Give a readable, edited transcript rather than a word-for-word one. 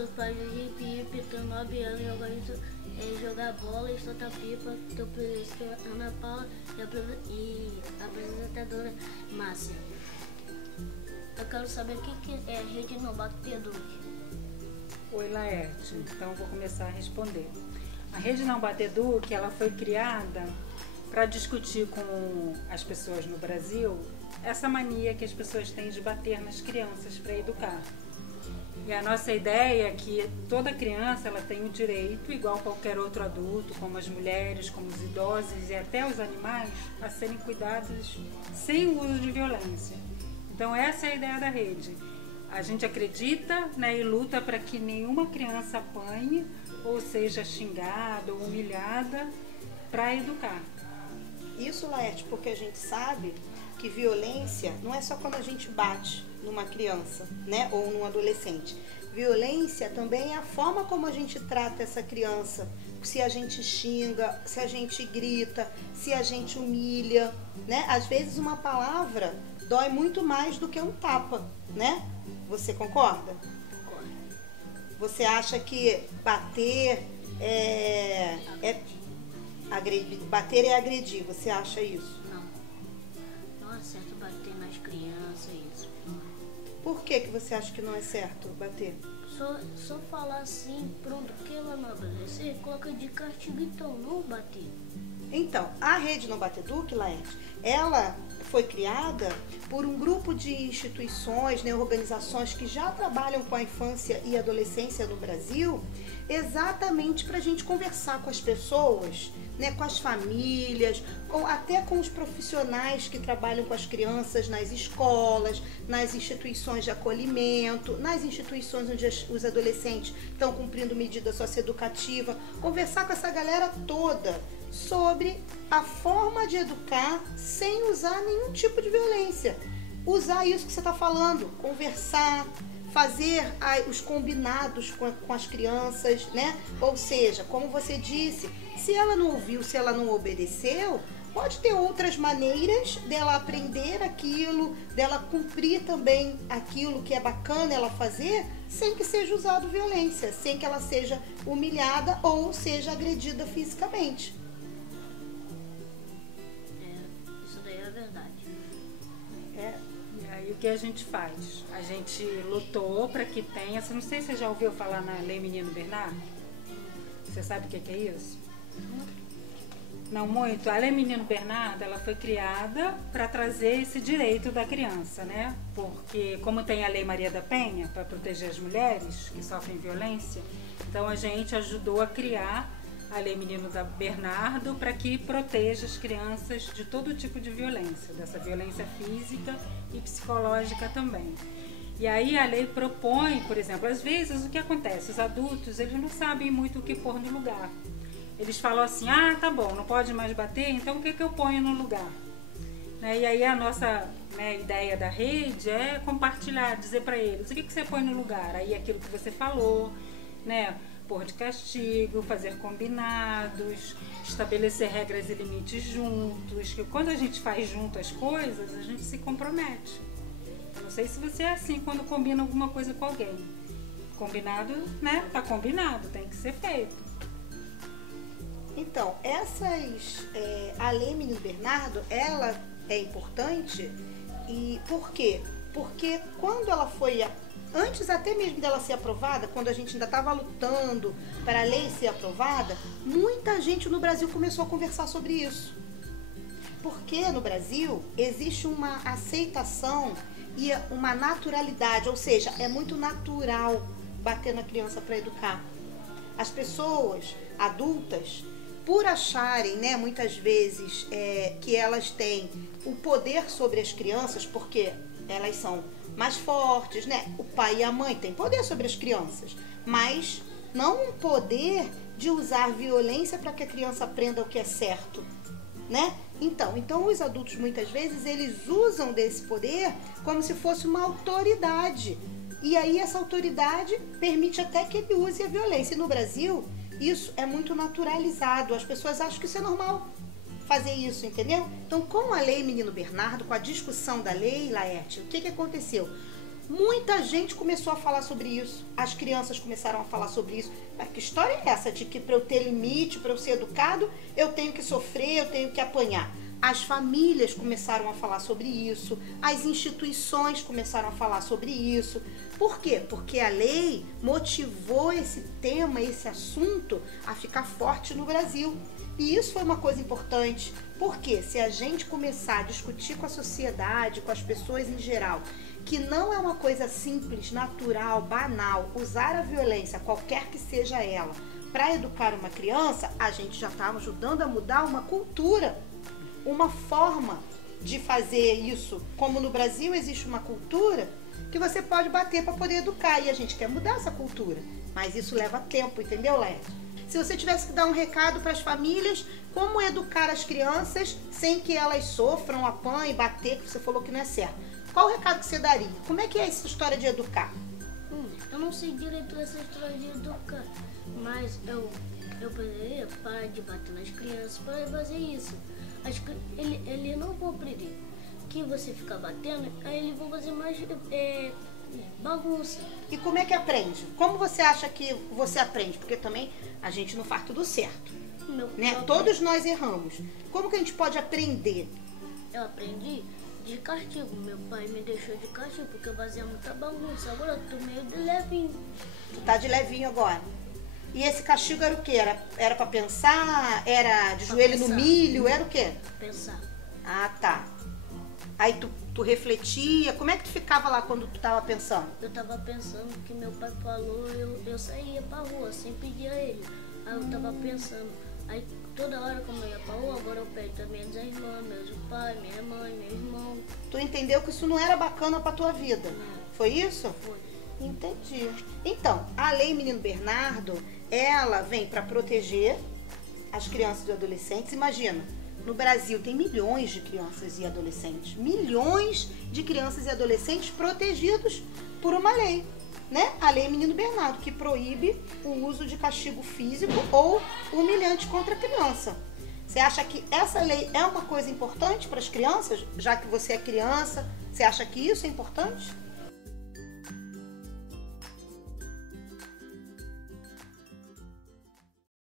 sou pai de Pipe, tenho 9 anos, eu gosto de jogar bola e soltar pipa. Tô por isso que a Ana Paula e a apresentadora Márcia. Eu quero saber o que é Rede Não Bateduque. Oi, Laerte. Então, vou começar a responder. A Rede Não Bateduque, ela foi criada para discutir com as pessoas no Brasil essa mania que as pessoas têm de bater nas crianças para educar. E a nossa ideia é que toda criança ela tem o direito, igual qualquer outro adulto, como as mulheres, como os idosos e até os animais, a serem cuidados sem o uso de violência. Então essa é a ideia da rede. A gente acredita, né, e luta para que nenhuma criança apanhe ou seja xingada ou humilhada para educar. Isso, Laerte, porque a gente sabe que violência não é só quando a gente bate numa criança, né, ou num adolescente. Violência também é a forma como a gente trata essa criança. Se a gente xinga, se a gente grita, se a gente humilha, né? Às vezes uma palavra dói muito mais do que um tapa, né? Você concorda? Concordo. Você acha que bater bater é agredir? Você acha isso? Não é certo bater nas crianças, isso. Por que você acha que não é certo bater? Só falar assim, pronto, que ela não obedecer, coloca de castigo, então não bater. Então, a Rede Não Bateduque, Laerte, ela foi criada por um grupo de instituições, né, organizações que já trabalham com a infância e adolescência no Brasil, exatamente para a gente conversar com as pessoas, né, com as famílias, ou até com os profissionais que trabalham com as crianças nas escolas, nas instituições de acolhimento, nas instituições onde os adolescentes estão cumprindo medida socioeducativa, conversar com essa galera toda sobre a forma de educar sem usar nenhum tipo de violência. Usar isso que você está falando, conversar, fazer os combinados com as crianças, né? Ou seja, como você disse, se ela não ouviu, se ela não obedeceu, pode ter outras maneiras dela aprender aquilo, dela cumprir também aquilo que é bacana ela fazer, sem que seja usado violência, sem que ela seja humilhada ou seja agredida fisicamente. Isso daí é verdade. E aí o que a gente faz? A gente lutou para que tenha, não sei se você já ouviu falar na Lei Menino Bernardo? Você sabe o que é isso? Não muito. A Lei Menino Bernardo, ela foi criada para trazer esse direito da criança, né? Porque como tem a Lei Maria da Penha para proteger as mulheres que sofrem violência, então a gente ajudou a criar a Lei Menino Bernardo para que proteja as crianças de todo tipo de violência, dessa violência física e psicológica também. E aí a lei propõe, por exemplo, às vezes o que acontece? Os adultos, eles não sabem muito o que pôr no lugar. Eles falam assim, tá bom, não pode mais bater, então o que eu ponho no lugar? Né? E aí a nossa, né, ideia da rede é compartilhar, dizer para eles, o que você põe no lugar? Aí aquilo que você falou, né? Pôr de castigo, fazer combinados, estabelecer regras e limites juntos, que quando a gente faz junto as coisas, a gente se compromete. Eu não sei se você é assim quando combina alguma coisa com alguém. Combinado, né? Tá combinado, tem que ser feito. Então, a Lei Menino Bernardo, ela é importante, e por quê? Porque quando ela foi, antes até mesmo dela ser aprovada, quando a gente ainda estava lutando para a lei ser aprovada, muita gente no Brasil começou a conversar sobre isso. Porque no Brasil existe uma aceitação e uma naturalidade, ou seja, é muito natural bater na criança para educar. As pessoas adultas, por acharem, né, muitas vezes que elas têm o poder sobre as crianças, porque elas são mais fortes, né? O pai e a mãe têm poder sobre as crianças, mas não um poder de usar violência para que a criança aprenda o que é certo, né? Então os adultos muitas vezes eles usam desse poder como se fosse uma autoridade. E aí essa autoridade permite até que ele use a violência. E no Brasil, isso é muito naturalizado. As pessoas acham que isso é normal fazer isso, entendeu? Então, com a Lei Menino Bernardo, com a discussão da lei, Laerte, o que aconteceu? Muita gente começou a falar sobre isso. As crianças começaram a falar sobre isso. Mas que história é essa de que para eu ter limite, para eu ser educado, eu tenho que sofrer, eu tenho que apanhar? As famílias começaram a falar sobre isso. As instituições começaram a falar sobre isso. Por quê? Porque a lei motivou esse tema, esse assunto a ficar forte no Brasil. E isso foi uma coisa importante. Porque se a gente começar a discutir com a sociedade, com as pessoas em geral, que não é uma coisa simples, natural, banal, usar a violência, qualquer que seja ela, para educar uma criança, a gente já está ajudando a mudar uma cultura, uma forma de fazer isso. Como no Brasil existe uma cultura que você pode bater para poder educar, e a gente quer mudar essa cultura, mas isso leva tempo, entendeu, Léa? Se você tivesse que dar um recado para as famílias, como educar as crianças sem que elas sofram, apanhem, bater, que você falou que não é certo, qual o recado que você daria? Como é que é essa história de educar? Eu não sei direito essa história de educar, mas eu poderia parar de bater nas crianças para fazer isso. Acho que ele não compreender que você ficar batendo, aí eles vão fazer mais bagunça. E como é que aprende? Como você acha que você aprende? Porque também a gente não faz tudo certo, né? Todos nós erramos. Como que a gente pode aprender? Eu aprendi de castigo. Meu pai me deixou de castigo porque eu fazia muita bagunça. Agora eu tô meio de levinho. Tu tá de levinho agora. E esse castigo era o quê? Era pra pensar? Era de joelho no milho? Era o quê? Pensar. Ah, tá. Aí tu refletia. Como é que tu ficava lá quando tu tava pensando? Eu tava pensando que meu pai falou, eu saía pra rua sem pedir a ele. Aí eu tava pensando. Aí toda hora como eu ia pra rua, agora eu pego também minhas irmãs, meus pais, minha mãe, meu irmão. Tu entendeu que isso não era bacana pra tua vida? Foi isso? Foi. Entendi. Então, a Lei Menino Bernardo, ela vem para proteger as crianças e adolescentes. Imagina, no Brasil tem milhões de crianças e adolescentes. Milhões de crianças e adolescentes protegidos por uma lei, né? A Lei Menino Bernardo, que proíbe o uso de castigo físico ou humilhante contra a criança. Você acha que essa lei é uma coisa importante para as crianças? Já que você é criança, você acha que isso é importante?